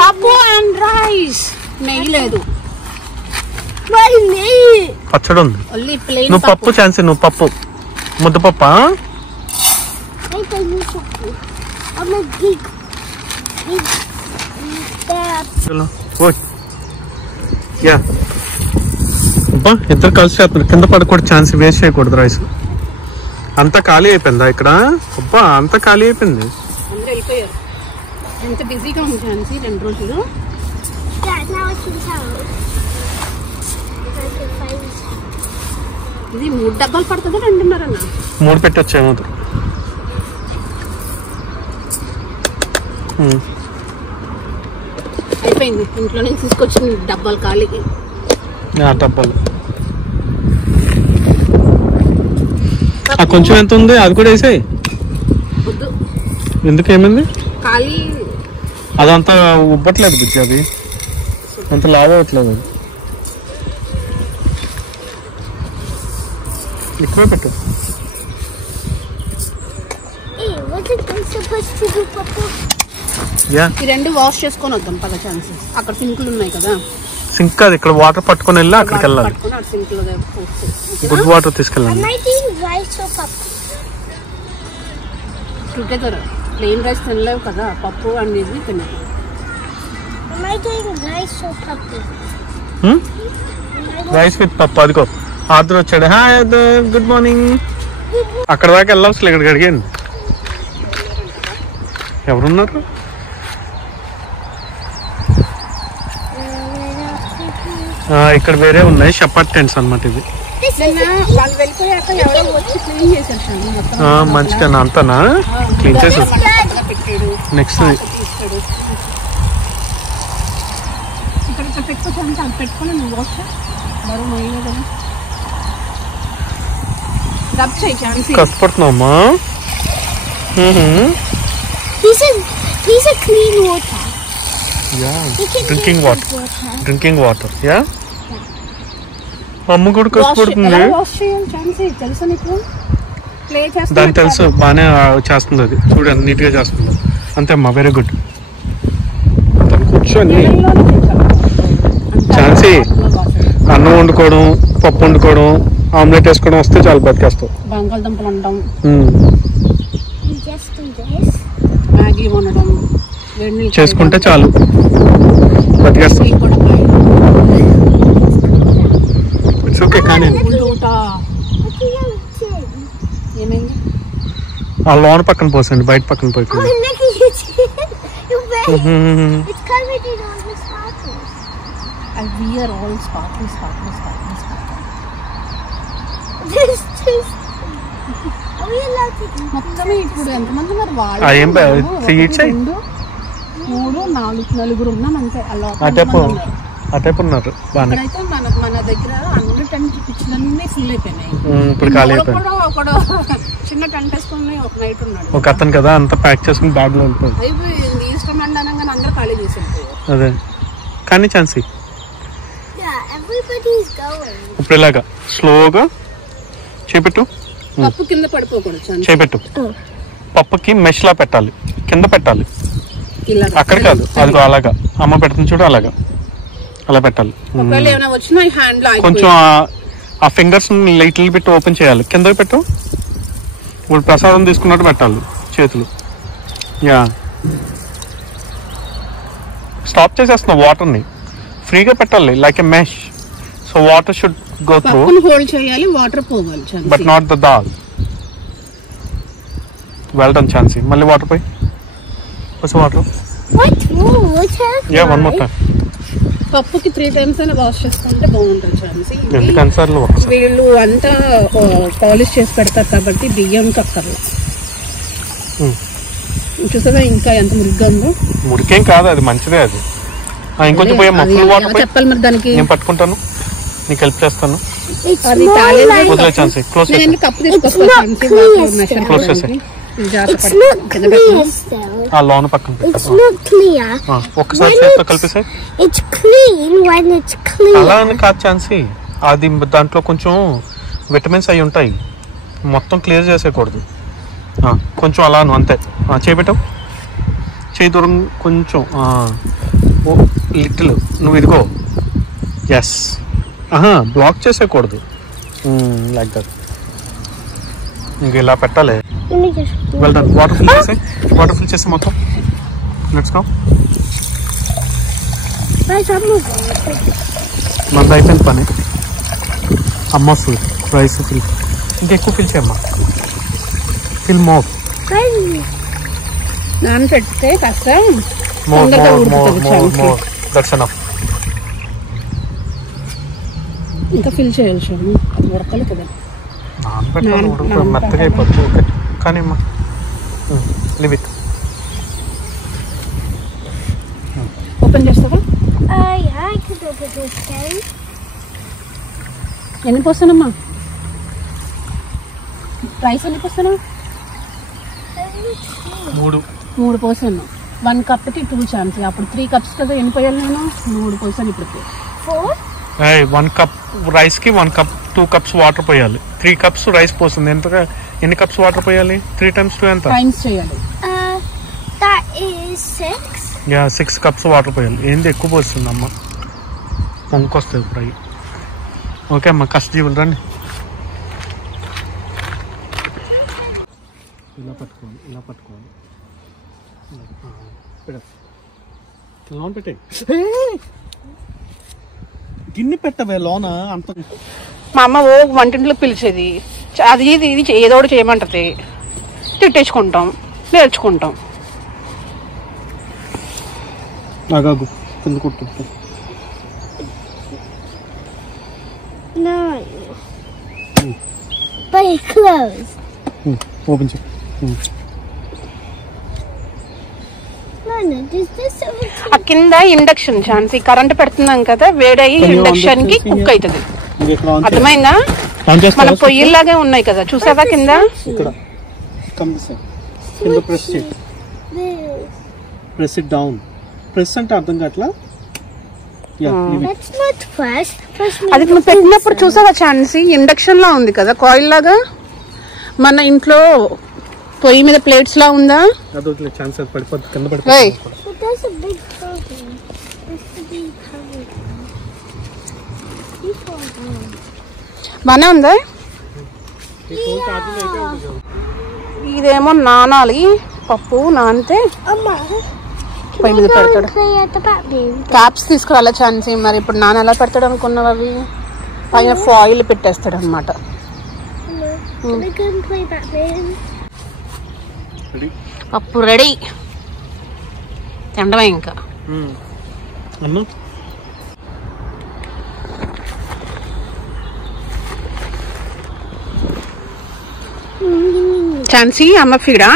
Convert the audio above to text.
పప్పు and rice. నెయ్యి లేదు, పచ్చడి ఉంది. నువ్వు పప్పు ఛాన్సీ, నువ్వు పప్పు ముద్దపప్ప. ఇద్దరు కలిసి చేస్తున్నారు. కింద పడకూడదు, ఛాన్స్ వేస్ట్ చేయకూడదు. రైస్ అంతా ఖాళీ అయిపోయిందా ఇక్కడ? అబ్బా అంతా ఖాళీ అయిపోయింది. ఎంత బిజీగా ఉంది ఛాన్సీ 2 రోజులు. ఇది 3 డబ్బాలు పడుతుందా 2.5 అన్న? 3 పెట్టొచ్చేమో. అయిపోయింది. ఇంట్లో నుంచి తీసుకొచ్చిన డబ్బాలు ఖాళీకి. డబ్బాలు కొంచెం ఎంత ఉంది అది కూడా వేసాయి. ఎందుకు ఏమైంది? ఖాళీ అదంతా ఉబ్బట్లేదు బుజ్జి, అది అంత లావ్ అవ్వట్లేదు. అది ఎక్కువ పెట్టు. ఈ 2 వాష్ చేసుకొని వద్దాం పద ఛాన్సెస్. అక్కడ సింకులు ఉన్నాయి కదా. సింక్ అది ఇక్కడ వాటర్ పట్టుకొని వెళ్ళి అక్కడికి వెళ్ళాలి. గుడ్ వాటర్ తీసుకెళ్ళండి. టుగెదర్ ప్లెయిన్ రైస్ తినలేవు కదా, పప్పు అనేది తినాలి. రైస్ విత్ పప్పు. అదిగో ఆర్డర్ వచ్చాడు. Hi order, good morning. అక్కడ దాకా వెళ్ళాల్సి ఇక్కడికి అడిగాను. ఎవరున్నారు? ఇక్కడ వేరే ఉన్నాయి షపాట్ టెంట్స్ అన్నమాట. ఇది మంచిగా అంతానా క్లీన్ చేసి నెక్స్ట్ కష్టపడుతున్నామ్మా. Drinking water. యా అమ్మ కూడా కష్టపడుతుంది. దాని తెలుసు, బాగానే చేస్తుంది. అది చూడండి నీట్ గా చేస్తుంది. అంతే అమ్మా, వెరీ గుడ్. కూర్చొని ఛాన్సీ అన్నం వండుకోవడం, పప్పు వండుకోవడం, ఆమ్లెట్ వేసుకోవడం వస్తే చాలా బతికేస్తావు. బంగాళదుంపలు వండడం, మ్యాగీ వండడం చేసుకుంటే చాలు బతికేస్తావు. It's okay. కానీ ఆ లోన్ పక్కన పోసండి, బయట పక్కన పోయి. ఇప్పుడు ఎంతమంది ఉన్నారు? వాళ్ళు 3-4 ఉన్నాం అంతే. అటైపు ఉన్నారు. ఇక్కడైతే మన దగ్గర అన్ని టెంట్ పిచ్చిలన్నీ ఫుల్ అయిపోయినాయి. ఇప్పుడు ఖాళీ అయిపోయింది. ఒకడు చిన్న టెంట్ వేసుకుని ఒక నైట్ ఉన్నాడు. ఒక అతను కదా అంతా ప్యాక్ చేసుకుని బ్యాగ్ లో వెళ్ళిపోయింది. అయిపోయింది. ఇష్టం అనగానే అందరూ ఖాళీ చేసేపోయారు. అదే కానీ ఛాన్సీ ఇప్పుడు ఇలాగా స్లోగా చేపెట్టు. పప్పు కింద పడిపోకూడదు. చేపెట్టు. పప్పుకి మెష్ లా పెట్టాలి, కింద పెట్టాలి. అక్కడ కాదు, అదిగో అలాగా అమ్మ పెడుతుంది చూడు, అలాగా అలా పెట్టాలి. కొంచెం ఆ ఫింగర్స్ లిటిల్ బిట్ ఓపెన్ చేయాలి. కిందకి పెట్టు. ఇప్పుడు ప్రసాదం తీసుకున్నట్టు పెట్టాలి చేతులు. యా స్టాప్ చేసేస్తున్నావు వాటర్ ని. ఫ్రీగా పెట్టాలి like a mesh. So water should go through. Hold చేయాలి, వాటర్ పోవాలి. But not the dal. Well done, Chansey. మళ్ళీ వాటర్ పోయి. What's the water? What more? Yeah, one more time. పప్పుకి 3 times అయినా wash చేసుకుంటే బాగుంటుంది ఛాన్సీ. ఎందుకన్సార్లు వీళ్ళు అంతా పాలిష్ చేసి పెడతారు కాబట్టి బియ్యం కక్కర్లు. చూసావా ఇంకా ఎంత మురిగ్గా ఉందో. మురికేం కాదు, అది మంచిదే. అది ఇంకొంచెం పోయే మొక్కలు వాటర్ చెప్పాలి మరి దానికి. నేను పట్టుకుంటాను, నీకు హెల్ప్ చేస్తాను. ఆ లోన పక్కన It's not clear. ఒకసారి చేతితో కలిపేసాయి. It's clean when it's clear. అలా అని కాదు ఛాన్సీ, అది దాంట్లో కొంచెం విటమిన్స్ అవి ఉంటాయి, మొత్తం క్లియర్ చేసేయకూడదు. కొంచెం అలా అంతే. చేపెట్టావు, చేయి దూరం కొంచెం లిటిల్, నువ్వు ఇదిగో. ఎస్, బ్లాక్ చేసేయకూడదు. Like that. ఇంక ఇలా పెట్టాలి. Well done. వాటర్ ఫిల్ చేసే మొత్తం. లెట్స్ గో. మనది అయిపోయింది పని. అమ్మ ఫుల్ రైస్ ఫిల్, ఇంకెక్కువ ఫిల్ చేయమ్మా. Fill more. నాన్న పెడితే కాస్త ఇంకా ఫిల్ చేయాలి. అది ఉడకలేదు కదా, మెత్తగా అయిపోతుంది. కానీ అమ్మా లివ్ ఇట్. ఓపెన్ చేస్తావా? Yeah, I could open this thing. ఎన్ని పోస్తానమ్మా? రైస్ ఎన్ని పోస్తాను? 3 పోసాను. 1 కప్కి 2 ఛాన్స్. అప్పుడు 3 కప్స్ కదా, ఎన్ని పోయాలి నేను? 3 పోసాను. ఇప్పుడు 4. 1 కప్ రైస్ కి 1 కప్ 2 కప్స్ వాటర్ పోయాలి. 3 కప్స్ రైస్ పోస్తుంది. ఎంతగా ఎన్ని కప్స్ వాటర్ పోయాలి? 3 times 2 ఎంత? టైమ్స్ చేయాలి. That is 6. 6 కప్స్ వాటర్ పోయాలి. ఏంది ఎక్కువ పోస్తుంది అమ్మ, పొంకొస్తుంది ఫ్రై. ఓకే అమ్మ, కష్టజీవులు రండి. ఇలా పట్టుకోవాలి, ఇలా పట్టుకోవాలి. లోన పెట్టే, గిన్నె పెట్టవే లోన. అంత మా అమ్మ వంటింట్లో పిలిచేది, అది ఇది ఏదో ఒకటి చేయమంటది. తిట్టేసుకుంటాం, నేర్చుకుంటాం. ఆగాగు, కింద కొట్టు. No. But it's closed. Open చేయి. ఆ కింద ఇండక్షన్ ఛాన్స్, కరెంట్ పెడుతున్నాం కదా, వేడయ్యి ఇండక్షన్ కి కుక్ అవుతుంది. అర్థమైందా? మన పొయ్యిలాగే ఉన్నాయి కదా, చూసావా కింద? Press it down. ప్రెస్ అంటే అర్థం కావట్లా. అది నువ్వు పెట్టినప్పుడు చూసావా ఛాన్స్, ఇండక్షన్ లా ఉంది కదా, కాయిల్ లాగా. మన ఇంట్లో పొయ్యి మీద ప్లేట్స్ లా ఉందా? బానే ఉందా? ఇదేమో నానాలి, పప్పు నానితే పొయ్యి మీద పెడతాడు. క్యాప్స్ తీసుకురాలే ఛాన్సీ. మరి ఇప్పుడు నాన్న ఎలా పెడతాడు అనుకున్నావు? అవి పైన ఫాయిల్ పెట్టేస్తాడు అనమాట. పప్పు రెడీ, తినడమే ఇంకా. ఛాన్సీ అమ్మ ఫీడా.